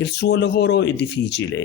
Il suo lavoro è difficile,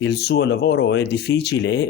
Il suo lavoro è difficile,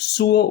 Suo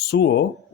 suo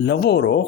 Lavoro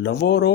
lavoro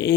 E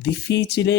Difficile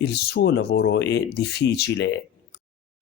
Il suo lavoro è difficile।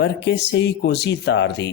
perché sei così tardi।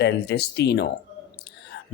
del destino।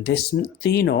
destino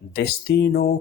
destino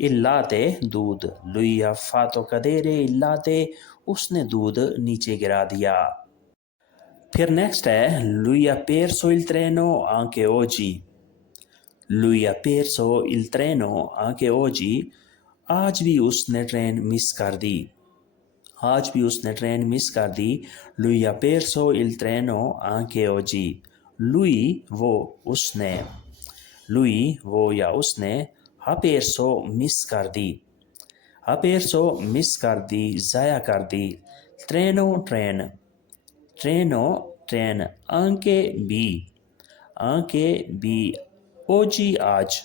il latte دودھ. Lui ha fatto cadere il latte, اس نے دودھ نیچے گرا دیا. پھر next ہے lui ha perso il treno anche oggi. Lui ha perso il treno anche oggi. آج بھی اس نے ٹرین مس کر دی. آج بھی اس نے ٹرین مس کر دی. Lui ha perso il treno anche oggi. Lui وہ اس نے. Lui وہ یا اس نے. Ha perso مس کر دی. Ha perso مس کر دی, ضائع کر دی. Treno train. Treno train. Anche بھی. Anche بھی. Oggi آج.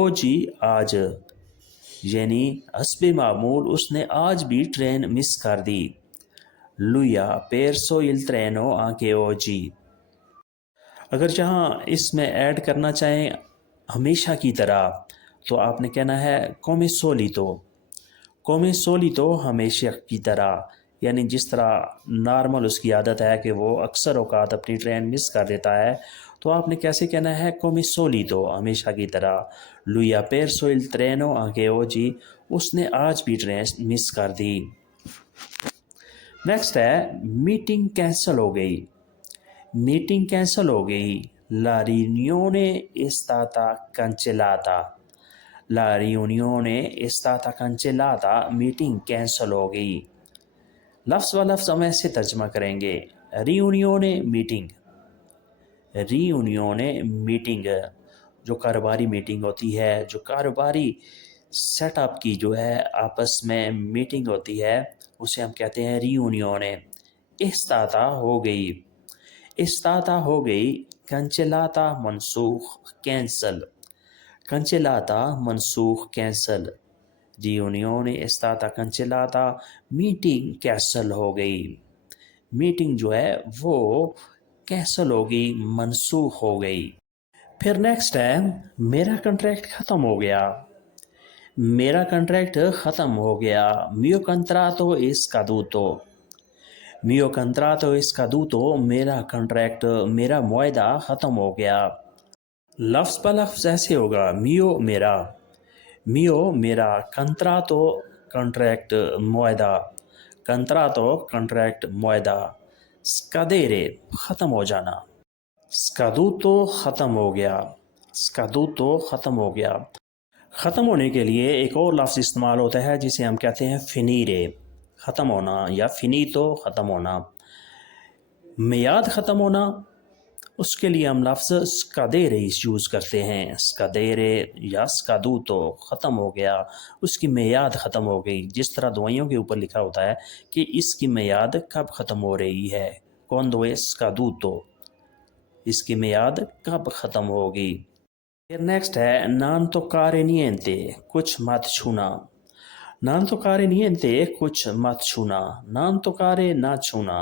Oggi آج. یعنی حسب معمول اس نے آج بھی ٹرین مس کر دی. Lui ha perso il treno anche oggi. اگر جہاں اس میں ایڈ کرنا چاہیں ہمیشہ کی طرح تو آپ نے کہنا ہے come solito. Come solito ہمیشہ کی طرح, یعنی جس طرح نارمل اس کی عادت ہے کہ وہ اکثر اوقات اپنی ٹرین مس کر دیتا ہے, تو آپ نے کیسے کہنا ہے come solito ہمیشہ کی طرح. Lui ha perso il treno anche oggi. اس نے آج بھی ٹرین مس کر دی. نیکسٹ ہے میٹنگ کینسل ہو گئی. میٹنگ کینسل ہو گئی. La riunione è stata cancellata. La riunione è stata cancellata. Meeting cancel ہو گئی. لفظ و لفظ ہم ایسے ترجمہ کریں گے. ریونیون میٹنگ. ریونیون میٹنگ جو کاروباری میٹنگ ہوتی ہے, جو کاروباری سیٹ اپ کی جو ہے آپس میں میٹنگ ہوتی ہے, اسے ہم کہتے ہیں ریونیون. استاتا ہو گئی. استاتا ہو گئی. کنچلاتا منسوخ, کینسل. کنچلاتا منسوخ, کینسل. ریونیون استاتا کنچلاتا, میٹنگ کینسل ہو گئی. میٹنگ جو ہے وہ کینسل ہو گئی, منسوخ ہو گئی. پھر نیکسٹ ہے میرا کنٹریکٹ ختم ہو گیا. میرا کنٹریکٹ ختم ہو گیا. Mio contratto è scaduto. Mio contratto è scaduto. میرا کنٹریکٹ, میرا معاہدہ ختم ہو گیا. لفظ بہ لفظ ایسے ہوگا. Mio میرا. Mio میرا. Contratto کنٹریکٹ معاہدہ. Contratto کنٹریکٹ معاہدہ. Scadere ختم ہو جانا. Scaduto ختم ہو گیا. Scaduto ختم ہو گیا. ختم ہونے کے لیے ایک اور لفظ استعمال ہوتا ہے جسے ہم کہتے ہیں finire, ختم ہونا, یا finito ختم ہونا. میعاد ختم ہونا, اس کے لیے ہم لفظ scadere یوز کرتے ہیں. scadere یا scaduto, ختم ہو گیا, اس کی میعاد ختم ہو گئی. جس طرح دوائیوں کے اوپر لکھا ہوتا ہے کہ اس کی میعاد کب ختم ہو رہی ہے, quando è scaduto, اس کی میعاد کب ختم ہوگی. پھر نیکسٹ ہے non toccare niente, کچھ مت چھونا. non toccare niente, کچھ مت چھونا. non toccare نہ چھونا.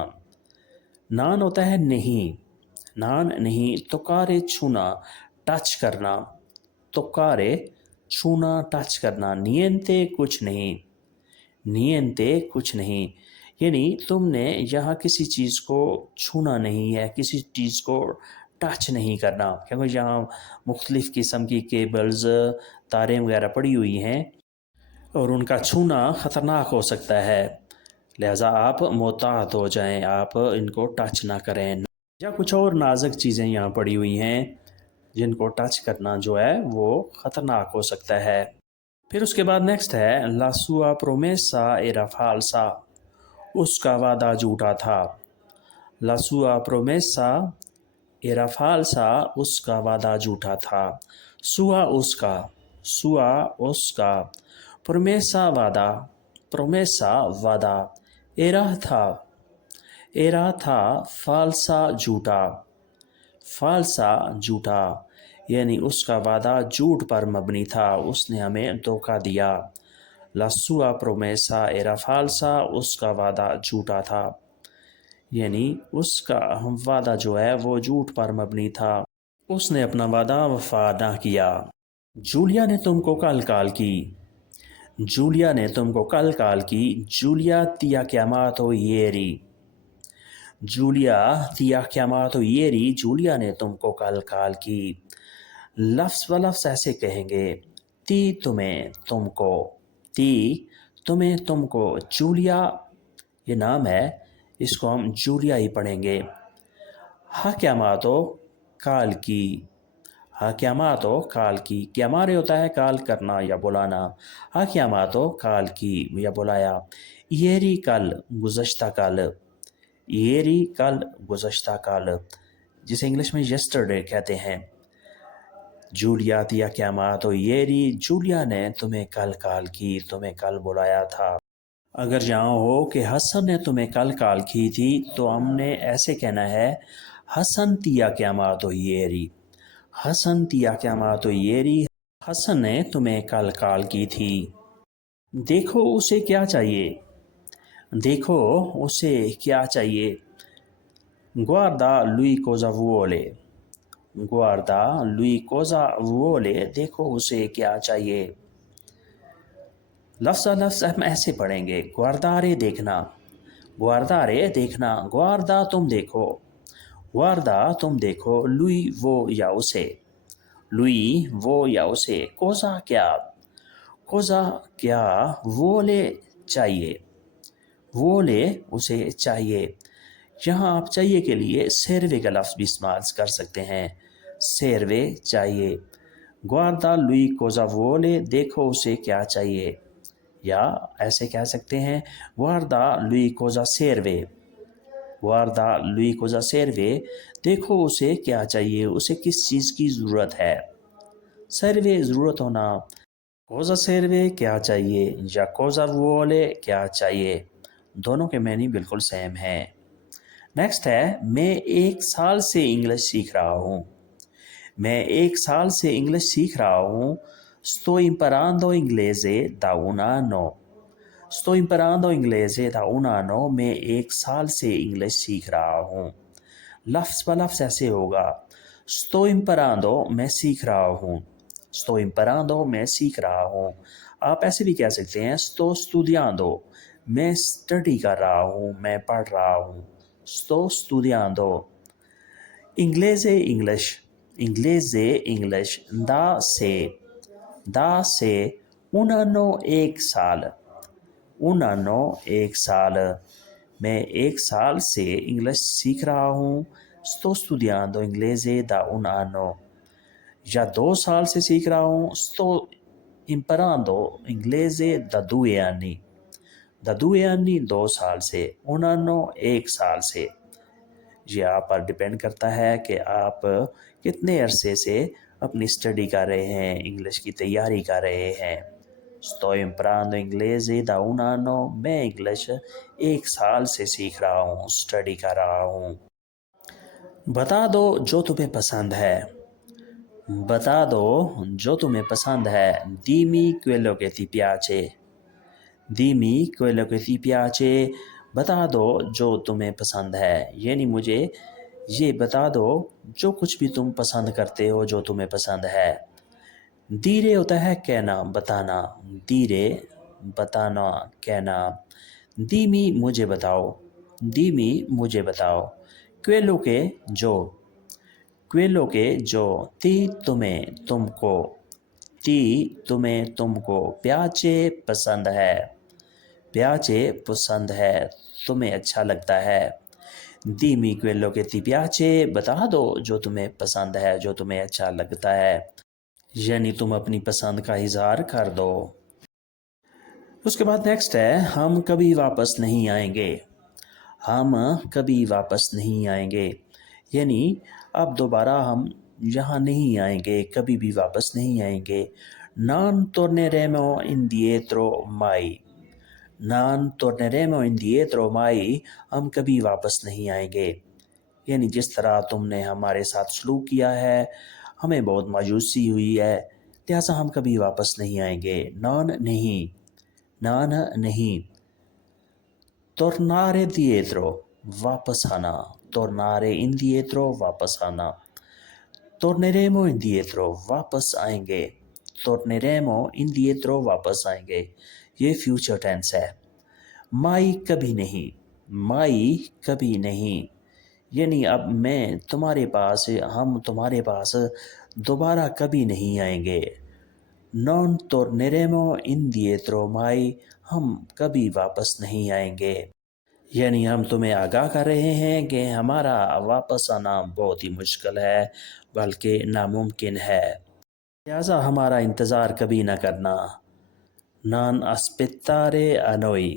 non ہوتا ہے نہیں. non نہیں. toccare چھونا, ٹچ کرنا. toccare چھونا, ٹچ کرنا. niente کچھ نہیں. niente کچھ نہیں, یعنی تم نے یہاں کسی چیز کو چھونا نہیں ہے, کسی چیز کو ٹچ نہیں کرنا, کیونکہ یہاں مختلف قسم کی کیبلز, تاریں وغیرہ پڑی ہوئی ہیں اور ان کا چھونا خطرناک ہو سکتا ہے. لہٰذا آپ محتاط ہو جائیں, آپ ان کو ٹچ نہ کریں. یا کچھ اور نازک چیزیں یہاں پڑی ہوئی ہیں جن کو ٹچ کرنا جو ہے وہ خطرناک ہو سکتا ہے. پھر اس کے بعد نیکسٹ ہے La sua promessa era falsa. اس کا وعدہ جھوٹا تھا. La sua promessa era falsa. اس کا وعدہ جھوٹا تھا. sua اس کا. sua اس کا. promessa وعدہ. promessa وعدہ. era تھا. era تھا. falsa جھوٹا. falsa جھوٹا, یعنی اس کا وعدہ جھوٹ پر مبنی تھا, اس نے ہمیں دھوکہ دیا. La sua promessa era falsa. اس کا وعدہ جھوٹا تھا, یعنی اس کا وعدہ جو ہے وہ جھوٹ پر مبنی تھا, اس نے اپنا وعدہ وفا نہ کیا. جولیا نے تم کو کل کال کی. جولیا نے تم کو کل کال کی. Giulia ti ha chiamato ieri. Giulia ti ha chiamato ieri. Julia نے تم کو کل کال کی. لفظ و لفظ ایسے کہیں گے. تی تمہیں تم کو تی تمہیں تم کو جولیا یہ نام ہے اس کو ہم جولیا ہی پڑھیں گے حکیاماتو کال کی حکیاماتو کال کی کیامارے ہوتا ہے کال کرنا یا بلانا حکیاماتو کال کی یا بلایا ایری کل گزشتہ کل ایری کل گزشتہ کل جسے انگلش میں یسٹرڈے کہتے ہیں جولیا تیا قیامات ایری جولیا نے تمہیں کل کال کی تمہیں کل بلایا تھا اگر یہاں ہو کہ حسن نے تمہیں کل کال کی تھی تو ہم نے ایسے کہنا ہے حسن تیا قیامات ایری حسن تیا قیامات ایری حسن نے تمہیں کل کال کی تھی دیکھو اسے کیا چاہیے دیکھو اسے کیا چاہیے guarda lui cosa vuole guarda lui cosa vuole دیکھو اسے کیا چاہیے لفظ ہم ایسے پڑھیں گے گواردارے دیکھنا گواردارے دیکھنا گواردا تم دیکھو گواردا تم دیکھو لوئی وہ یا اسے لوئی وہ یا اسے کوزا کیا وہ لے چاہیے وہ لے اسے چاہیے یہاں آپ چاہیے کے لیے سیروے کا لفظ بھی استعمال کر سکتے ہیں سیروے چاہیے گواردا لوئی کوزا وہ لے دیکھو اسے کیا چاہیے یا ایسے کہہ سکتے ہیں guarda lui cosa serve guarda lui cosa serve دیکھو اسے کیا چاہیے اسے کس چیز کی ضرورت ہے سروے ضرورت ہونا cosa serve کیا چاہیے یا cosa vuole کیا چاہیے دونوں کے معنی بالکل سیم ہیں نیکسٹ ہے میں 1 سال سے انگلش سیکھ رہا ہوں میں 1 سال سے انگلش سیکھ رہا ہوں sto imparando inglese da un anno sto imparando inglese da un anno میں 1 سال سے انگلش سیکھ رہا ہوں لفظ بلفظ ایسے ہوگا sto imparando میں سیکھ رہا ہوں sto imparando میں سیکھ رہا ہوں آپ ایسے بھی کہہ سکتے ہیں sto studiando میں اسٹڈی کر رہا ہوں میں پڑھ رہا ہوں sto studiando انگلیزے انگلش انگلیزے انگلش دا سے un anno 1 سال un anno 1 سال میں 1 سال سے انگلش سیکھ رہا ہوں sto studiando inglese da un anno یا 2 سال سے سیکھ رہا ہوں sto imparando inglese da 2 anni da 2 anni 2 سال سے un anno 1 سال سے یہ آپ پر ڈیپینڈ کرتا ہے کہ آپ کتنے عرصے سے اپنی اسٹڈی کر رہے ہیں انگلش کی تیاری کر رہے ہیں sto imparando inglese da un anno میں انگلش 1 سال سے سیکھ رہا ہوں اسٹڈی کر رہا ہوں بتا دو جو تمہیں پسند ہے بتا دو جو تمہیں پسند ہے dimmi quello che ti piace dimmi quello che ti piace بتا دو جو تمہیں پسند ہے یعنی مجھے یہ بتا دو جو کچھ بھی تم پسند کرتے ہو جو تمہیں پسند ہے دیرے ہوتا ہے کہنا بتانا دیرے بتانا کہنا دیمی مجھے بتاؤ دیمی مجھے بتاؤ quello کے جو تی تمہیں تم کو تی تمہیں تم کو پیاچے پسند ہے پیاچے پسند ہے تمہیں اچھا لگتا ہے dimmi quello che ti piace بتا دو جو تمہیں پسند ہے جو تمہیں اچھا لگتا ہے یعنی تم اپنی پسند کا اظہار کر دو اس کے بعد نیکسٹ ہے ہم کبھی واپس نہیں آئیں گے ہم کبھی واپس نہیں آئیں گے یعنی اب دوبارہ ہم یہاں نہیں آئیں گے کبھی بھی واپس نہیں آئیں گے non torneremo indietro mai non torneremo indietro mai ہم کبھی واپس نہیں آئیں گے یعنی جس طرح تم نے ہمارے ساتھ سلوک کیا ہے ہمیں بہت مایوسی ہوئی ہے لہٰذا ہم کبھی واپس نہیں آئیں گے non نہیں tornare dietro واپس آنا tornare indietro واپس آنا torneremo indietro واپس آئیں گے torneremo indietro واپس آئیں گے یہ فیوچر ٹینس ہے mai کبھی نہیں یعنی اب ہم تمہارے پاس دوبارہ کبھی نہیں آئیں گے Non torneremo indietro mai, ہم کبھی واپس نہیں آئیں گے. یعنی ہم تمہیں آگاہ کر رہے ہیں کہ ہمارا واپس آنا بہت ہی مشکل ہے بلکہ ناممکن ہے، لہٰذا ہمارا انتظار کبھی نہ کرنا. Non aspettare a noi.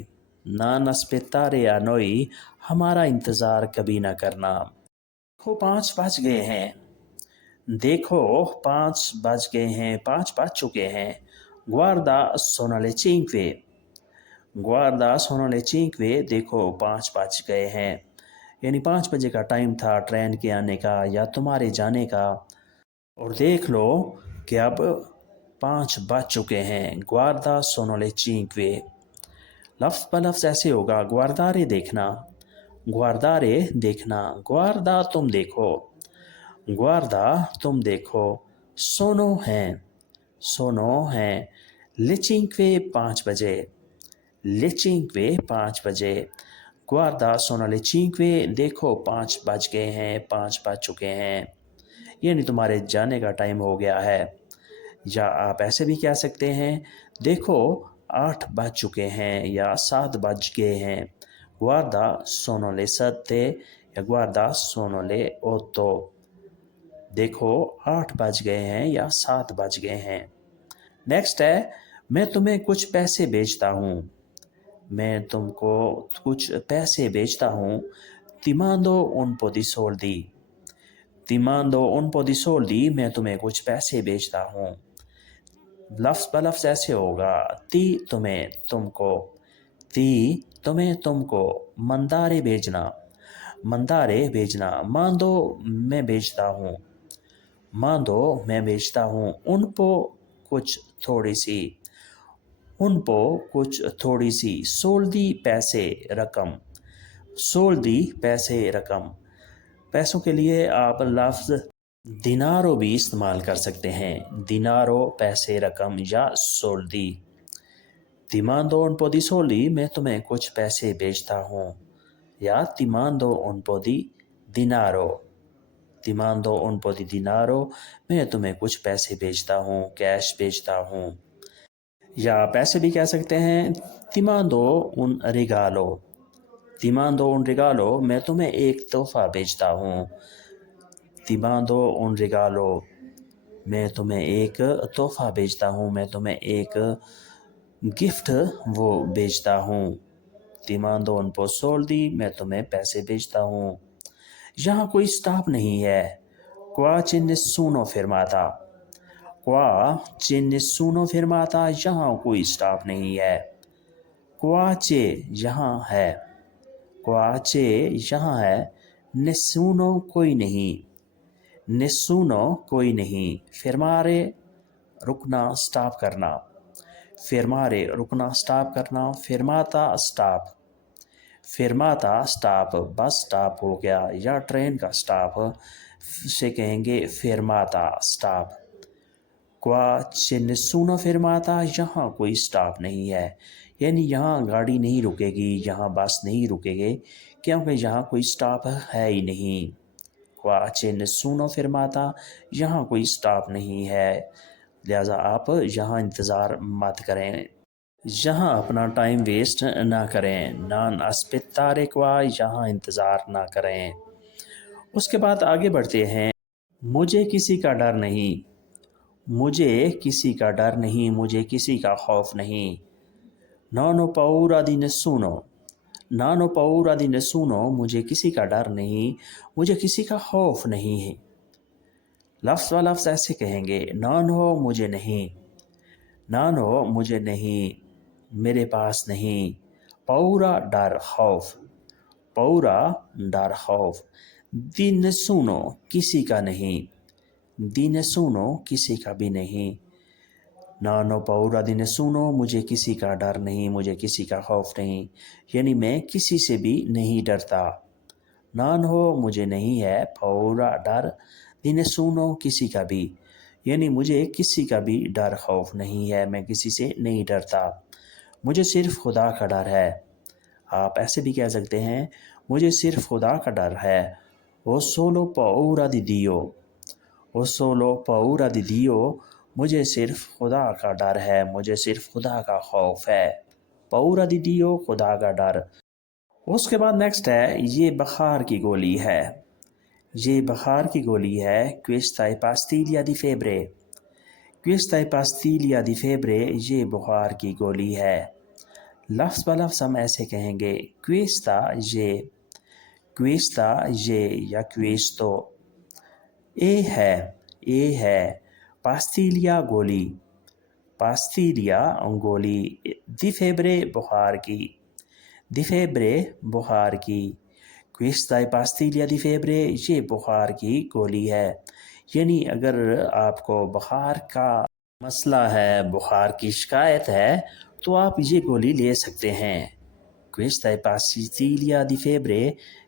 Non aspettare a noi، ہمارا انتظار کبھی نہ کرنا. دیکھو 5 بج گئے ہیں. دیکھو 5 بج گئے ہیں، 5 بج چکے ہیں. Guarda sono le 5. Guarda sono le 5، دیکھو 5 بج گئے ہیں. یعنی 5 بجے کا ٹائم تھا ٹرین کے آنے کا یا تمہارے جانے کا، اور دیکھ لو کہ اب 5 بج چکے ہیں. Guarda sono le 5. لفظ بلفظ ایسے ہوگا: guardare دیکھنا، guardare دیکھنا، guarda تم دیکھو، guarda تم دیکھو. sono ہیں، sono ہیں. le 5 5 بجے، le 5 5 بجے. guarda sono le 5، دیکھو 5 بج گئے ہیں، 5 بج چکے ہیں. یعنی تمہارے جانے کا ٹائم ہو گیا ہے. یا آپ ایسے بھی کہہ سکتے ہیں: دیکھو 8 بج چکے ہیں یا 7 بج گئے ہیں. guarda sono le 7 یا guarda sono le 8، دیکھو 8 بج گئے ہیں یا 7 بج گئے ہیں. نیکسٹ ہے: میں تمہیں کچھ پیسے بھیجتا ہوں. میں تم کو کچھ پیسے بھیجتا ہوں. Ti mando un po' di soldi. Ti mando un po' di soldi، میں تمہیں کچھ پیسے بھیجتا ہوں. لفظ بلفظ ایسے ہوگا: تی تمہیں، تم کو، تی تمہیں، تم کو. mandare بھیجنا، mandare بھیجنا. mando میں بھیجتا ہوں، mando میں بھیجتا ہوں. un po کچھ، تھوڑی سی، un po کچھ، تھوڑی سی. soldi پیسے، رقم، soldi پیسے، رقم. پیسوں کے لیے آپ لفظ دینارو بھی استعمال کر سکتے ہیں. دینارو پیسے، رقم، یا soldi. Ti mando un po' di soldi، میں تمہیں کچھ پیسے بھیجتا ہوں. یا ti mando un po' di dinaro. Ti mando un po' di dinaro، میں تمہیں کچھ پیسے بھیجتا ہوں، کیش بھیجتا ہوں. یا آپ ایسے بھی کہہ سکتے ہیں: Ti mando un regalo. Ti mando un regalo، میں تمہیں ایک تحفہ بھیجتا ہوں. Ti mando un regalo، میں تمہیں ایک تحفہ بھیجتا ہوں، میں تمہیں ایک گفٹ وہ بھیجتا ہوں. Ti mando un po' soldi، میں تمہیں پیسے بھیجتا ہوں. یہاں کوئی سٹاپ نہیں ہے. Qua c'è nessuno fermata. Qua c'è nessuno fermata، یہاں کوئی سٹاپ نہیں ہے. Qua c'è یہاں ہے، qua c'è یہاں ہے. nessuno کوئی نہیں، nessuno کوئی نہیں. fermare رکنا، سٹاپ کرنا. fermare رکنا، سٹاپ کرنا. fermata stop, fermata stop, bus stop ہو گیا یا ٹرین کا سٹاپ سے کہیں گے fermata stop. qua c'è nessuno fermata، یہاں کوئی سٹاپ نہیں ہے. یعنی یہاں گاڑی نہیں رکے گی، یہاں بس نہیں رکے گی کیونکہ یہاں کوئی سٹاپ ہے ہی نہیں. qua c'è nessuno fermata، یہاں کوئی سٹاپ نہیں ہے، لہٰذا آپ یہاں انتظار مت کریں، یہاں اپنا ٹائم ویسٹ نہ کریں. non aspettare qua، یہاں انتظار نہ کریں. اس کے بعد آگے بڑھتے ہیں: مجھے کسی کا ڈر نہیں. مجھے کسی کا ڈر نہیں، مجھے کسی کا خوف نہیں. non ho paura di nessuno. non ho paura di nessuno، مجھے کسی کا ڈر نہیں، مجھے کسی کا خوف نہیں ہے. لفظ و لفظ ایسے کہیں گے: non ho مجھے نہیں، non ho مجھے نہیں، میرے پاس نہیں. paura ڈر، خوف، paura ڈر، خوف. di nessuno کسی کا نہیں، di nessuno کسی کا بھی نہیں. non ho paura di nessuno، مجھے کسی کا ڈر نہیں، مجھے کسی کا خوف نہیں، یعنی میں کسی سے بھی نہیں ڈرتا. non ho مجھے نہیں ہے، paura ڈر، di nessuno کسی کا بھی، یعنی مجھے کسی کا بھی ڈر خوف نہیں ہے، میں کسی سے نہیں ڈرتا. مجھے صرف خدا کا ڈر ہے. آپ ایسے بھی کہہ سکتے ہیں: مجھے صرف خدا کا ڈر ہے. ho solo paura di Dio. ho solo paura di Dio، مجھے صرف خدا کا ڈر ہے، مجھے صرف خدا کا خوف ہے. paura di Dio، خدا کا ڈر. اس کے بعد نیکسٹ ہے یہ بخار کی گولی ہے. یہ بخار کی گولی ہے questa è pastiglia di febbre. questa è pastiglia di febbre، یہ بخار کی گولی ہے. لفظ بہ لفظ ہم ایسے کہیں گے questa یہ، questa یہ یا questo. اے ہے pastiglia گولی، pastiglia گولی. di febbre بخار کی، di febbre بخار کی. questa è pastiglia di febbre، یہ بخار کی گولی ہے. یعنی اگر آپ کو بخار کا مسئلہ ہے، بخار کی شکایت ہے، تو آپ یہ گولی لے سکتے ہیں. questa è pastiglia di febbre،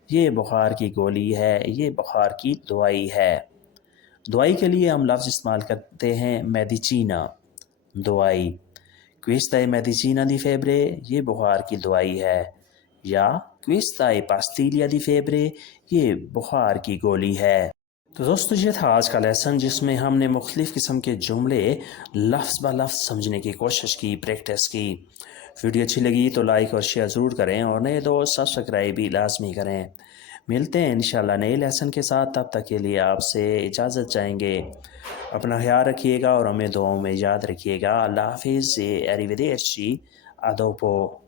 یہ بخار کی گولی ہے، یہ بخار کی دوائی ہے. دوائی کے لیے ہم لفظ استعمال کرتے ہیں medicina، دوائی. questa è medicina di febbre، یہ بخار کی دوائی ہے. یا questa è pastiglia di febbre، یہ بخار کی گولی ہے. تو دوستو یہ تھا آج کا لیسن، جس میں ہم نے مختلف قسم کے جملے لفظ بہ لفظ سمجھنے کی کوشش کی، پریکٹس کی. ویڈیو اچھی لگی تو لائک اور شیئر ضرور کریں، اور نئے دوست سبسکرائب بھی لازمی کریں. ملتے ہیں انشاءاللہ نئے لیسن کے ساتھ. تب تک کے لیے آپ سے اجازت چاہیں گے. اپنا خیال رکھیے گا اور ہمیں دعاؤں میں یاد رکھیے گا. اللہ حافظ. arrivederci. A dopo.